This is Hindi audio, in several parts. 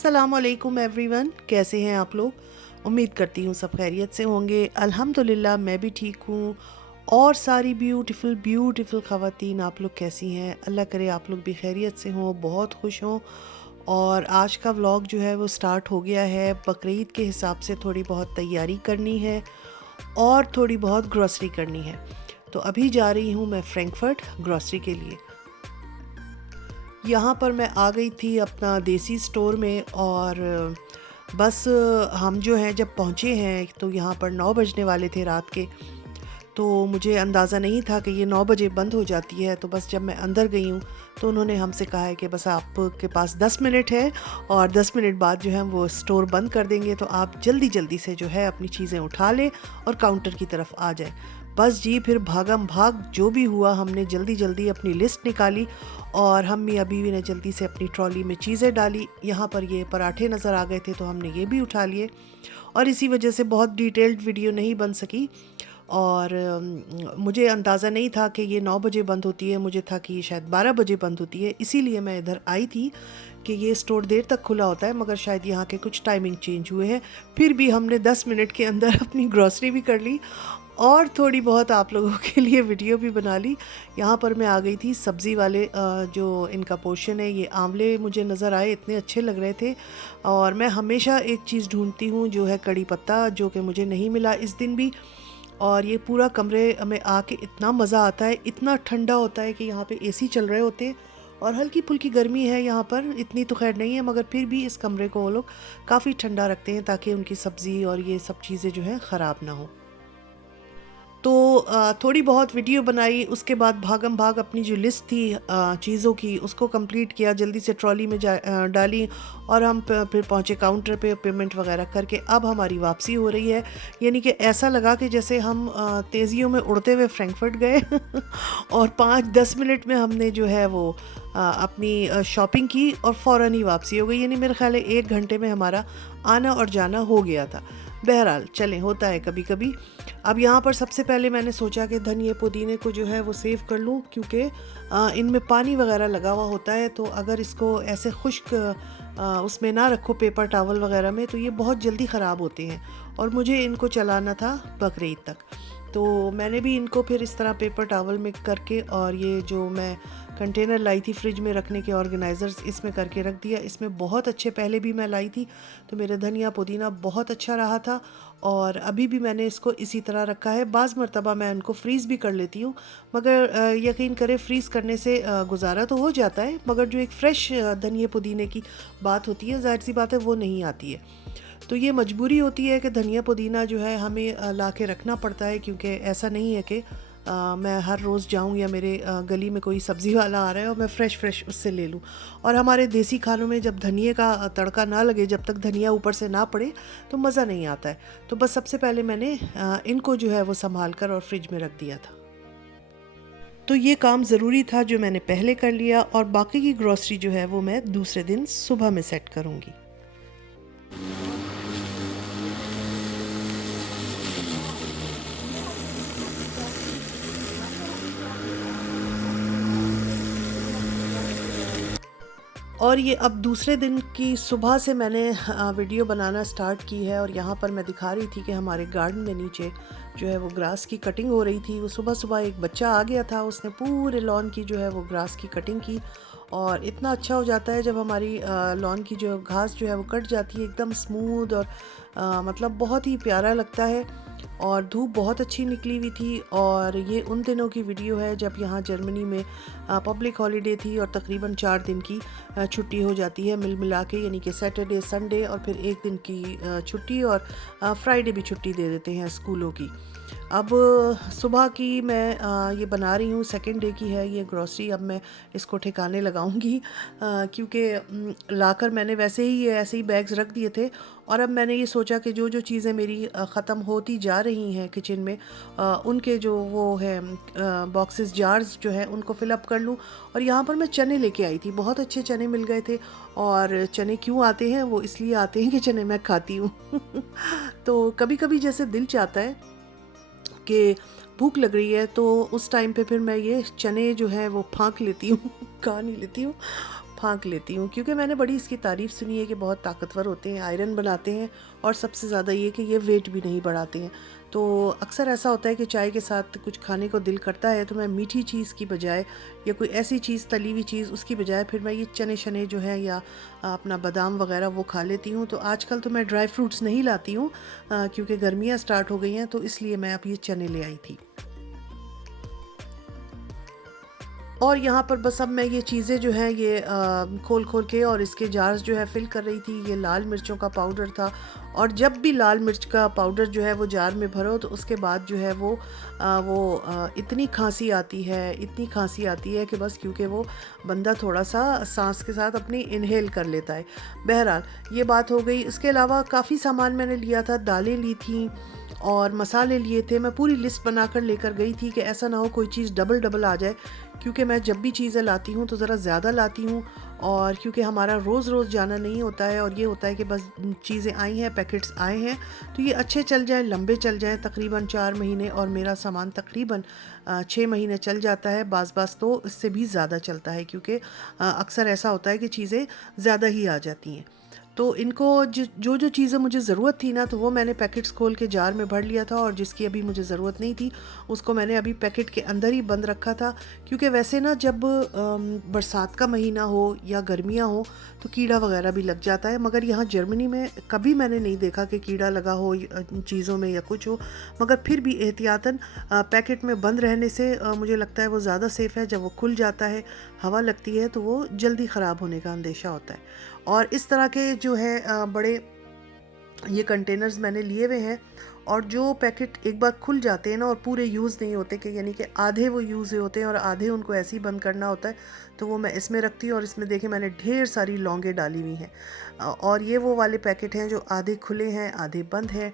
अस्सलामुअलैकुम एवरीवन, कैसे हैं आप लोग। उम्मीद करती हूँ सब खैरियत से होंगे। अल्हम्दुलिल्लाह मैं भी ठीक हूँ। और सारी ब्यूटीफुल ब्यूटीफुल ख़वातीन आप लोग कैसी हैं। अल्लाह करे आप लोग भी खैरियत से हों, बहुत खुश हों। और आज का व्लॉग जो है वो स्टार्ट हो गया है। बकरीद के हिसाब से थोड़ी बहुत तैयारी करनी है और थोड़ी बहुत ग्रॉसरी करनी है। तो अभी जा रही हूँ मैं फ्रैंकफर्ट ग्रॉसरी के लिए। यहाँ पर मैं आ गई थी अपना देसी स्टोर में और बस हम जो हैं जब पहुँचे हैं तो यहाँ पर 9 बजने वाले थे रात के। तो मुझे अंदाज़ा नहीं था कि ये 9 बजे बंद हो जाती है। तो बस जब मैं अंदर गई हूँ तो उन्होंने हमसे कहा है कि बस आपके पास 10 मिनट है और 10 मिनट बाद जो है वो स्टोर बंद कर देंगे, तो आप जल्दी जल्दी से जो है अपनी चीज़ें उठा लें और काउंटर की तरफ आ जाए। बस जी, फिर भागम भाग जो भी हुआ, हमने जल्दी जल्दी अपनी लिस्ट निकाली और हम मियाँ बीवी ने जल्दी से अपनी ट्रॉली में चीज़ें डाली। यहाँ पर ये पराठे नज़र आ गए थे तो हमने ये भी उठा लिए और इसी वजह से बहुत डिटेल्ड वीडियो नहीं बन सकी। और मुझे अंदाज़ा नहीं था कि ये 9 बजे बंद होती है, मुझे था कि ये शायद 12 बजे बंद होती है। इसीलिए मैं इधर आई थी कि ये स्टोर देर तक खुला होता है, मगर शायद यहाँ के कुछ टाइमिंग चेंज हुए हैं। फिर भी हमने 10 मिनट के अंदर अपनी ग्रॉसरी भी कर ली और थोड़ी बहुत आप लोगों के लिए वीडियो भी बना ली। यहाँ पर मैं आ गई थी सब्ज़ी वाले जो इनका पोर्शन है, ये आंवले मुझे नज़र आए, इतने अच्छे लग रहे थे। और मैं हमेशा एक चीज़ ढूंढती हूँ जो है कड़ी पत्ता, जो कि मुझे नहीं मिला इस दिन भी। और ये पूरा कमरे में आके इतना मज़ा आता है, इतना ठंडा होता है कि यहाँ पे एसी चल रहे होते हैं और हल्की फुल्की गर्मी है यहाँ पर, इतनी तो खैर नहीं है, मगर फिर भी इस कमरे को वो लोग काफ़ी ठंडा रखते हैं ताकि उनकी सब्ज़ी और ये सब चीज़ें जो हैं ख़राब ना हो। तो थोड़ी बहुत वीडियो बनाई, उसके बाद भागम भाग अपनी जो लिस्ट थी चीज़ों की उसको कंप्लीट किया, जल्दी से ट्रॉली में डाली और हम फिर पहुँचे काउंटर पे, पेमेंट वगैरह करके अब हमारी वापसी हो रही है। यानी कि ऐसा लगा कि जैसे हम तेज़ियों में उड़ते हुए फ्रैंकफर्ट गए और 5-10 मिनट में हमने जो है वो अपनी शॉपिंग की और फ़ौरन ही वापसी हो गई। यानी मेरे ख्याल है 1 घंटे में हमारा आना और जाना हो गया था। बहरहाल चलें, होता है कभी कभी। अब यहाँ पर सबसे पहले मैंने सोचा कि धनिए पुदीने को जो है वो सेव कर लूँ, क्योंकि इनमें पानी वगैरह लगा हुआ होता है, तो अगर इसको ऐसे खुश्क उसमें ना रखो पेपर टावल वगैरह में तो ये बहुत जल्दी ख़राब होते हैं और मुझे इनको चलाना था बकरीद तक। तो मैंने भी इनको फिर इस तरह पेपर टावल में करके और ये जो मैं कंटेनर लाई थी फ्रिज में रखने के ऑर्गेनाइज़र्स, इसमें करके रख दिया। इसमें बहुत अच्छे पहले भी मैं लाई थी तो मेरा धनिया पुदीना बहुत अच्छा रहा था और अभी भी मैंने इसको इसी तरह रखा है। बाज़ मरतबा मैं इनको फ्रीज़ भी कर लेती हूँ, मगर यकीन करें फ्रीज़ करने से गुजारा तो हो जाता है, मगर जो एक फ़्रेश धनिया पुदीने की बात होती है, ज़ाहिर सी बात है वो नहीं आती है। तो ये मजबूरी होती है कि धनिया पुदीना जो है हमें ला के रखना पड़ता है, क्योंकि ऐसा नहीं है कि मैं हर रोज़ जाऊं या मेरे गली में कोई सब्ज़ी वाला आ रहा है और मैं फ़्रेश उससे ले लूं। और हमारे देसी खानों में जब धनिए का तड़का ना लगे, जब तक धनिया ऊपर से ना पड़े तो मज़ा नहीं आता है। तो बस सबसे पहले मैंने इनको जो है वो संभाल कर और फ्रिज में रख दिया था। तो ये काम ज़रूरी था जो मैंने पहले कर लिया और बाकी की ग्रॉसरी जो है वो मैं दूसरे दिन सुबह में सेट करूँगी। और ये अब दूसरे दिन की सुबह से मैंने वीडियो बनाना स्टार्ट की है और यहाँ पर मैं दिखा रही थी कि हमारे गार्डन में नीचे जो है वो ग्रास की कटिंग हो रही थी। वो सुबह सुबह एक बच्चा आ गया था, उसने पूरे लॉन की जो है वो ग्रास की कटिंग की और इतना अच्छा हो जाता है जब हमारी लॉन की जो घास जो है वो कट जाती है, एकदम स्मूथ और मतलब बहुत ही प्यारा लगता है। और धूप बहुत अच्छी निकली हुई थी और ये उन दिनों की वीडियो है जब यहाँ जर्मनी में पब्लिक हॉलीडे थी और तकरीबन 4 दिन की छुट्टी हो जाती है मिल मिला के, यानी कि सैटरडे संडे और फिर एक दिन की छुट्टी और फ्राइडे भी छुट्टी दे देते हैं स्कूलों की। अब सुबह की मैं ये बना रही हूँ, सेकंड डे की है ये ग्रॉसरी। अब मैं इसको ठिकाने लगाऊंगी क्योंकि लाकर मैंने वैसे ही ये ऐसे ही बैग्स रख दिए थे और अब मैंने ये सोचा कि जो जो चीज़ें मेरी ख़त्म होती जा रही हैं किचन में, उनके जो वो है बॉक्सेस जार्स जो है उनको फिलअप कर लूँ। और यहाँ पर मैं चने लेके आई थी, बहुत अच्छे चने मिल गए थे। और चने क्यों आते हैं, वो इसलिए आते हैं कि चने मैं खाती हूँ तो कभी कभी जैसे दिल चाहता है कि भूख लग रही है तो उस टाइम पे फिर मैं ये चने जो है वो फाँक लेती हूँ खा नहीं लेती हूँ, फाँक लेती हूँ, क्योंकि मैंने बड़ी इसकी तारीफ़ सुनी है कि बहुत ताकतवर होते हैं, आयरन बनाते हैं और सबसे ज़्यादा ये कि ये वेट भी नहीं बढ़ाते हैं। तो अक्सर ऐसा होता है कि चाय के साथ कुछ खाने को दिल करता है तो मैं मीठी चीज़ की बजाय या कोई ऐसी चीज़ तली हुई चीज़ उसकी बजाय फिर मैं ये चने शने जो है या अपना बादाम वगैरह वो खा लेती हूँ। तो आजकल तो मैं ड्राई फ्रूट्स नहीं लाती हूँ, क्योंकि गर्मियाँ स्टार्ट हो गई हैं, तो इसलिए मैं अब ये चने ले आई थी। और यहाँ पर बस अब मैं ये चीज़ें जो हैं ये खोल खोल के और इसके जार्स जो है फिल कर रही थी। ये लाल मिर्चों का पाउडर था, और जब भी लाल मिर्च का पाउडर जो है वो जार में भरो तो उसके बाद जो है वो इतनी खांसी आती है, इतनी खांसी आती है कि बस, क्योंकि वो बंदा थोड़ा सा सांस के साथ अपनी इनहेल कर लेता है। बहरहाल ये बात हो गई। इसके अलावा काफ़ी सामान मैंने लिया था, दालें ली थी और मसाले लिए थे। मैं पूरी लिस्ट बनाकर लेकर गई थी कि ऐसा ना हो कोई चीज़ डबल डबल आ जाए, क्योंकि मैं जब भी चीज़ें लाती हूँ तो ज़रा ज़्यादा लाती हूँ, और क्योंकि हमारा रोज़ रोज़ जाना नहीं होता है, और ये होता है कि बस चीज़ें आई हैं, पैकेट्स आए हैं तो ये अच्छे चल जाएं, लंबे चल जाएं, तकरीबन 4 महीने, और मेरा सामान तकरीबन 6 महीने चल जाता है। बास तो इससे भी ज़्यादा चलता है, क्योंकि अक्सर ऐसा होता है कि चीज़ें ज़्यादा ही आ जाती हैं। तो इनको जो चीज़ें मुझे ज़रूरत थी ना, तो वो मैंने पैकेट्स खोल के जार में भर लिया था, और जिसकी अभी मुझे ज़रूरत नहीं थी उसको मैंने अभी पैकेट के अंदर ही बंद रखा था। क्योंकि वैसे ना जब बरसात का महीना हो या गर्मियाँ हो तो कीड़ा वगैरह भी लग जाता है, मगर यहाँ जर्मनी में कभी मैंने नहीं देखा कि कीड़ा लगा हो चीज़ों में या कुछ हो। मगर फिर भी एहतियातन पैकेट में बंद रहने से मुझे लगता है वो ज़्यादा सेफ़ है। जब वो खुल जाता है, हवा लगती है, तो वो जल्दी ख़राब होने का अंदेशा होता है। और इस तरह के जो है बड़े ये कंटेनर्स मैंने लिए हुए हैं, और जो पैकेट एक बार खुल जाते हैं ना और पूरे यूज़ नहीं होते, कि यानी कि आधे वो यूज़ होते हैं और आधे उनको ऐसे ही बंद करना होता है, तो वो मैं इसमें रखती हूँ। और इसमें देखें मैंने ढेर सारी लौंगे डाली हुई हैं, और ये वो वाले पैकेट हैं जो आधे खुले हैं आधे बंद हैं,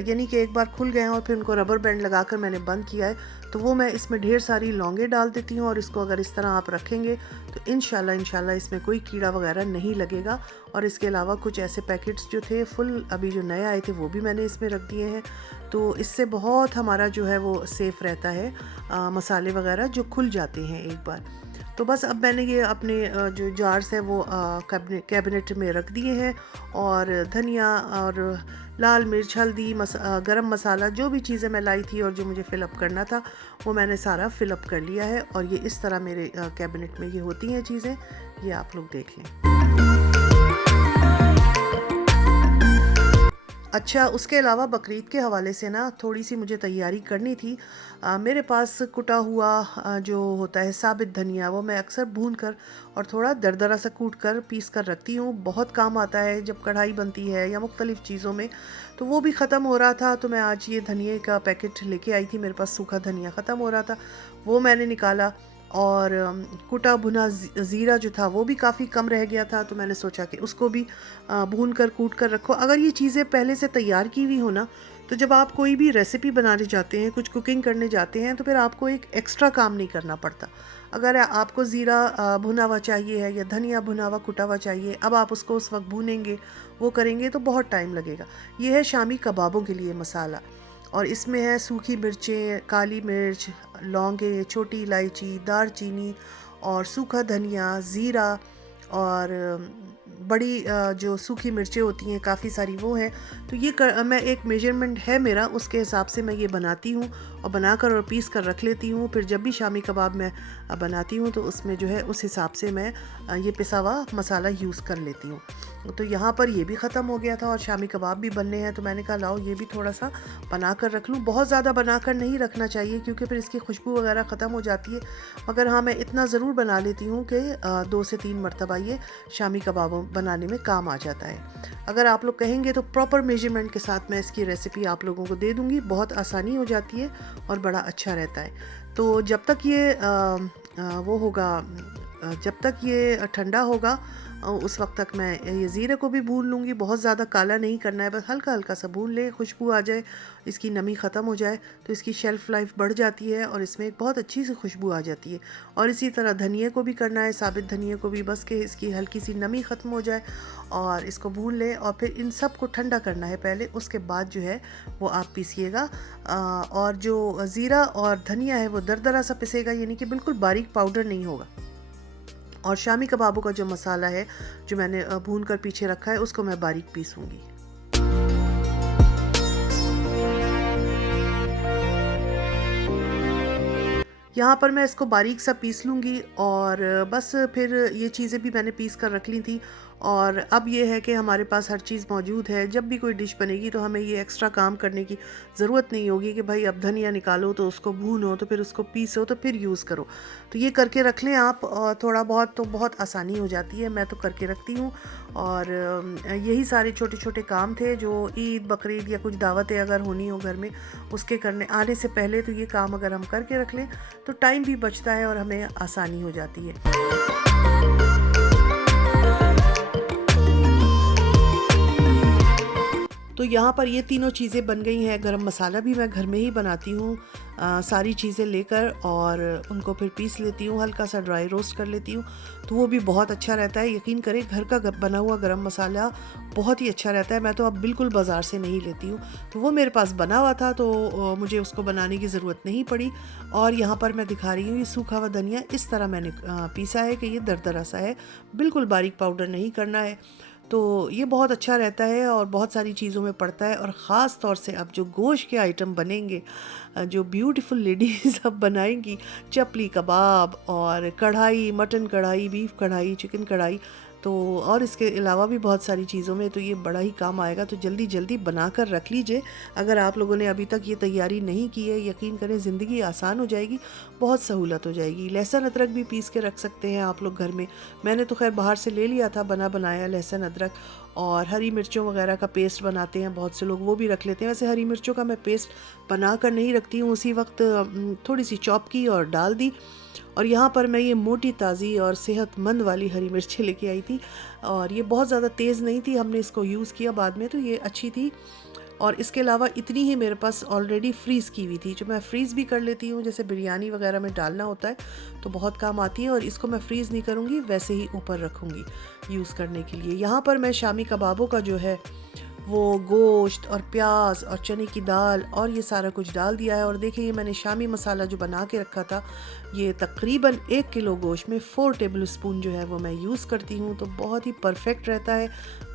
यानी कि एक बार खुल गए हैं और फिर उनको रबर बैंड लगाकर मैंने बंद किया है। तो वो मैं इसमें ढेर सारी लौंगे डाल देती हूँ, और इसको अगर इस तरह आप रखेंगे तो इंशाल्लाह इसमें कोई कीड़ा वगैरह नहीं लगेगा। और इसके अलावा कुछ ऐसे पैकेट्स जो थे फुल अभी जो नए आए थे वो भी मैंने इसमें रख दिए हैं। तो इससे बहुत हमारा जो है वो सेफ़ रहता है, मसाले वगैरह जो खुल जाते हैं एक बार। तो बस अब मैंने ये अपने जो जार्स हैं वो कैबिनेट में रख दिए हैं, और धनिया और लाल मिर्च, हल्दी, गरम मसाला, जो भी चीज़ें मैं लाई थी और जो मुझे फ़िलअप करना था वो मैंने सारा फ़िलअप कर लिया है। और ये इस तरह मेरे कैबिनेट में ये होती हैं चीज़ें, ये आप लोग देख लें। अच्छा, उसके अलावा बकरीद के हवाले से ना थोड़ी सी मुझे तैयारी करनी थी। मेरे पास कुटा हुआ जो होता है साबित धनिया, वो मैं अक्सर भून कर और थोड़ा दरदरा सा कूट कर पीस कर रखती हूँ। बहुत काम आता है जब कढ़ाई बनती है या मुख्तलिफ़ चीज़ों में। तो वो भी ख़त्म हो रहा था, तो मैं आज ये धनिए का पैकेट लेके आई थी। मेरे पास सूखा धनिया ख़त्म हो रहा था, वो मैंने निकाला। और कुटा भुना ज़ीरा जो था वो भी काफ़ी कम रह गया था, तो मैंने सोचा कि उसको भी भून कर कूट कर रखो। अगर ये चीज़ें पहले से तैयार की हुई हो ना, तो जब आप कोई भी रेसिपी बनाने जाते हैं, कुछ कुकिंग करने जाते हैं, तो फिर आपको एक एक्स्ट्रा काम नहीं करना पड़ता। अगर आपको ज़ीरा भुना हुआ चाहिए है या धनिया भुना हुआ कुटा हुआ चाहिए, अब आप उसको उस वक्त भूनेंगे, वो करेंगे तो बहुत टाइम लगेगा। ये है शामी कबाबों के लिए मसाला, और इसमें है सूखी मिर्चें, काली मिर्च, लौंगे, छोटी इलायची, दारचीनी और सूखा धनिया, ज़ीरा, और बड़ी जो सूखी मिर्चें होती हैं काफ़ी सारी वो हैं। तो ये मैं एक मेजरमेंट है मेरा, उसके हिसाब से मैं ये बनाती हूँ और बनाकर और पीस कर रख लेती हूँ। फिर जब भी शामी कबाब मैं बनाती हूँ तो उसमें जो है उस हिसाब से मैं ये पिसा हुआ मसाला यूज़ कर लेती हूँ। तो यहाँ पर ये भी ख़त्म हो गया था और शामी कबाब भी बनने हैं, तो मैंने कहा लाओ ये भी थोड़ा सा बना कर रख लूँ। बहुत ज़्यादा बनाकर नहीं रखना चाहिए क्योंकि फिर इसकी खुशबू वगैरह ख़त्म हो जाती है, मगर हाँ मैं इतना ज़रूर बना लेती हूँ कि 2 से 3 मरतबा ये शामी कबाब बनाने में काम आ जाता है। अगर आप लोग कहेंगे तो प्रॉपर मेजरमेंट के साथ मैं इसकी रेसिपी आप लोगों को दे दूँगी, बहुत आसानी हो जाती है और बड़ा अच्छा रहता है। तो जब तक ये वो होगा, जब तक ये ठंडा होगा उस वक्त तक मैं ये ज़ीरे को भी भून लूँगी। बहुत ज़्यादा काला नहीं करना है, बस हल्का हल्का सा भून ले, खुशबू आ जाए, इसकी नमी ख़त्म हो जाए तो इसकी शेल्फ़ लाइफ बढ़ जाती है और इसमें एक बहुत अच्छी सी खुशबू आ जाती है। और इसी तरह धनिए को भी करना है, साबित धनिए को भी, बस कि इसकी हल्की सी नमी ख़त्म हो जाए और इसको भून लें। और फिर इन सब को ठंडा करना है पहले, उसके बाद जो है वो आप पीसिएगा। और जो ज़ीरा और धनिया है वो दरदरा सा पिसेगा, यानी कि बिल्कुल बारीक पाउडर नहीं होगा। और शामी कबाबों का जो मसाला है जो मैंने भून कर पीछे रखा है उसको मैं बारीक पीसूँगी। यहाँ पर मैं इसको बारीक सा पीस लूँगी और बस फिर ये चीज़ें भी मैंने पीस कर रख ली थी। और अब ये है कि हमारे पास हर चीज़ मौजूद है, जब भी कोई डिश बनेगी तो हमें ये एक्स्ट्रा काम करने की ज़रूरत नहीं होगी कि भाई अब धनिया निकालो तो उसको भूनो तो फिर उसको पीसो तो फिर यूज़ करो। तो ये करके रख लें आप, और थोड़ा बहुत तो बहुत आसानी हो जाती है, मैं तो करके रखती हूँ। और यही सारे छोटे छोटे काम थे जो ईद बकरीद या कुछ दावतें अगर होनी हो घर में, उसके करने आने से पहले तो ये काम अगर हम करके रख लें तो टाइम भी बचता है और हमें आसानी हो जाती है। तो यहाँ पर ये तीनों चीज़ें बन गई हैं। गरम मसाला भी मैं घर में ही बनाती हूँ, सारी चीज़ें लेकर और उनको फिर पीस लेती हूँ, हल्का सा ड्राई रोस्ट कर लेती हूँ, तो वो भी बहुत अच्छा रहता है। यकीन करें घर का बना हुआ गरम मसाला बहुत ही अच्छा रहता है। मैं तो अब बिल्कुल बाज़ार से नहीं लेती हूँ, तो वो मेरे पास बना हुआ था तो मुझे उसको बनाने की ज़रूरत नहीं पड़ी। और यहाँ पर मैं दिखा रही हूँ ये सूखा हुआ धनिया इस तरह मैंने पीसा है कि ये दरदरा सा है, बिल्कुल बारीक पाउडर नहीं करना है। तो ये बहुत अच्छा रहता है और बहुत सारी चीज़ों में पड़ता है। और ख़ास तौर से अब जो गोश्त के आइटम बनेंगे, जो ब्यूटीफुल लेडीज़ अब बनाएंगी, चपली कबाब और कढ़ाई, मटन कढ़ाई, बीफ कढ़ाई, चिकन कढ़ाई, तो और इसके अलावा भी बहुत सारी चीज़ों में तो ये बड़ा ही काम आएगा। तो जल्दी जल्दी बना कर रख लीजिए। अगर आप लोगों ने अभी तक ये तैयारी नहीं की है, यकीन करें ज़िंदगी आसान हो जाएगी, बहुत सहूलत हो जाएगी। लहसुन अदरक भी पीस के रख सकते हैं आप लोग घर में। मैंने तो खैर बाहर से ले लिया था बना बनाया लहसुन अदरक, और हरी मिर्चों वगैरह का पेस्ट बनाते हैं बहुत से लोग, वो भी रख लेते हैं। वैसे हरी मिर्चों का मैं पेस्ट बना कर नहीं रखती हूँ, उसी वक्त थोड़ी सी चॉप की और डाल दी। और यहाँ पर मैं ये मोटी ताज़ी और सेहतमंद वाली हरी मिर्चें लेके आई थी, और ये बहुत ज़्यादा तेज़ नहीं थी, हमने इसको यूज़ किया बाद में तो ये अच्छी थी। और इसके अलावा इतनी ही मेरे पास ऑलरेडी फ्रीज़ की हुई थी, जो मैं फ्रीज़ भी कर लेती हूँ, जैसे बिरयानी वगैरह में डालना होता है तो बहुत काम आती है। और इसको मैं फ्रीज़ नहीं करूँगी, वैसे ही ऊपर रखूँगी यूज़ करने के लिए। यहाँ पर मैं शामी कबाबों का जो है वो गोश्त और प्याज और चने की दाल और ये सारा कुछ डाल दिया है। और देखिए ये मैंने शामी मसाला जो बना के रखा था, ये तकरीबन 1 किलो गोश्त में 4 टेबल स्पून जो है वो मैं यूज़ करती हूँ, तो बहुत ही परफेक्ट रहता है।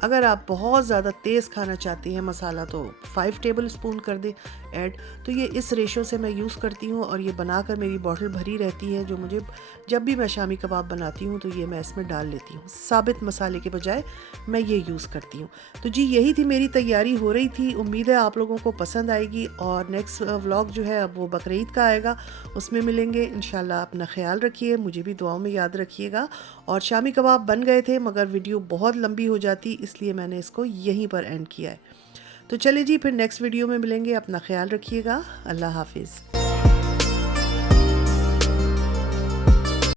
अगर आप बहुत ज़्यादा तेज़ खाना चाहती हैं मसाला तो 5 टेबल स्पून कर दें ऐड। तो ये इस रेशो से मैं यूज़ करती हूँ, और ये बनाकर मेरी बॉटल भरी रहती है, जो मुझे जब भी मैं शामी कबाब बनाती हूँ तो ये मैं इसमें डाल लेती हूँ। साबित मसाले के बजाय मैं ये यूज़ करती हूँ। तो जी यही थी मेरी तैयारी हो रही थी। उम्मीद है आप लोगों को पसंद आएगी। और नेक्स्ट व्लॉग जो है अब वो बकरीद का आएगा, उसमें मिलेंगे इंशाल्लाह। अपना ख्याल रखिए, मुझे भी दुआओं में याद रखिएगा। और शामी कबाब बन गए थे मगर वीडियो बहुत लंबी हो जाती, इसलिए मैंने इसको यहीं पर एंड किया है। तो चलिए जी फिर नेक्स्ट वीडियो में मिलेंगे। अपना ख्याल रखिएगा। अल्लाह हाफिज़।